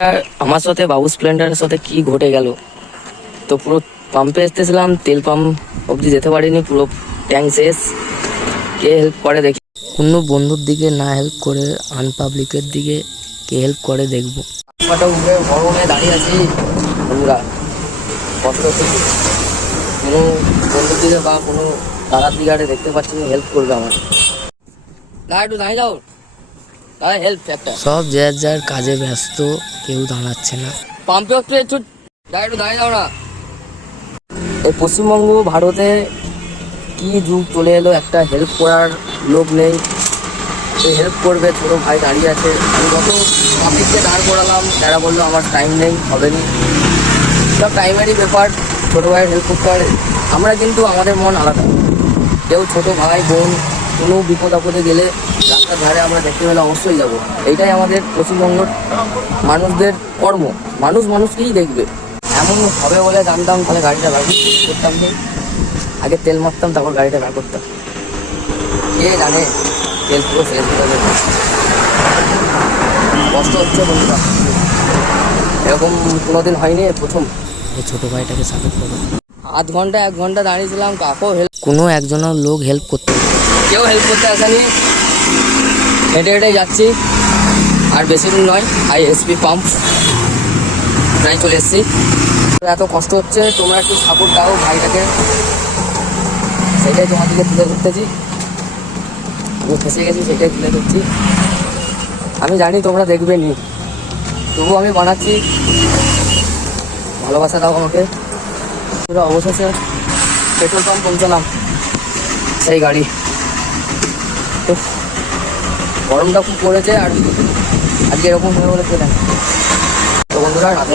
আর আমার সাথে বাবু স্প্লেন্ডারের সাথে কি ঘটে গেল। তো পুরো পাম্পে এসতেছিলাম, তেল পাম্প অবধি যেতে পারিনি, পুরো ট্যাঙ্ক শেষ। কে হেল্প করে দেখি। কোনো বন্ধুর দিকে না হেল্প করে আনপাবলিকের দিকে কে হেল্প করে দেখবো। উপরে গরমে দাঁড়িয়ে আছি বন্ধুরা, কষ্ট হচ্ছে। কোনো বন্ধুর দিকে বা কোনো দাদার দিকে আরে দেখতে পাচ্ছি না হেল্প করবে আমার। না একটু দাঁড়িয়ে যাও দাদা, হেল্প একটা। সব যার যার কাজে ব্যস্ত, কেউ দাঁড়াচ্ছে না। পাম্পে একটু দাঁড়িয়ে যাও না। এই পশ্চিমবঙ্গ ভারতে কি যুগ চলে এলো, একটা হেল্প করার লোক নেই। এই হেল্প করবে, ছোটো ভাই দাঁড়িয়ে আছে। আমি যত পাবলিককে দাঁড় করালাম, তারা বললো আমার টাইম নেই, হবে না। সব টাইমেরই ব্যাপার, ছোটো ভাইয়ের হেল্প করতে পারে। আমরা কিন্তু আমাদের মন আলাদা। কেউ ছোটো ভাই বোন কোনো বিপদ আপদে গেলে রাস্তার ধারে আমরা দেখতে পেলে অবশ্যই যাব। এইটাই আমাদের পশ্চিমবঙ্গের মানুষদের কর্ম। মানুষ মানুষকেই দেখবে, এমন হবে বলে জানতাম তাহলে গাড়িটা বার করতাম কি। আগে তেল মারতাম, তারপর গাড়িটা বার করতাম। কে জানে তেল পুরো শেষ হয়ে যাবে। কষ্ট হচ্ছে বন্ধুরা, এরকম কোনোদিন হয়নি, প্রথম। এই ছোটো ভাইটাকে সাপোর্ট করো। আধ ঘন্টা 1 ঘন্টা দাঁড়িয়েছিলাম, কাকেও হেল্প, কোনো একজনের লোক হেল্প করতে, কেউ হেল্প করতে আসেনি। হেঁটে হেঁটে যাচ্ছি, আর বেশি দূর নয়, ISP পাম্প প্রায় চলে এসেছি। এত কষ্ট হচ্ছে, তোমরা একটু সাপোর্ট দাও ভাইটাকে, সেটাই তোমাদেরকে তুলে ধরতেছি। আমি ফেসে গেছি, সেটাই তুলে ধরছি। আমি জানি তোমরা দেখবে নি, তবুও আমি বানাচ্ছি। ভালোবাসা দাও আমাকে। পুরো অবশেষে পেট্রোল পাম্প পৌঁছালাম, সেই গাড়ি। গরমটা খুব পড়েছে, আর আজকে এরকম হয়ে বলে কে জানে। তো বন্ধুরা, রাতে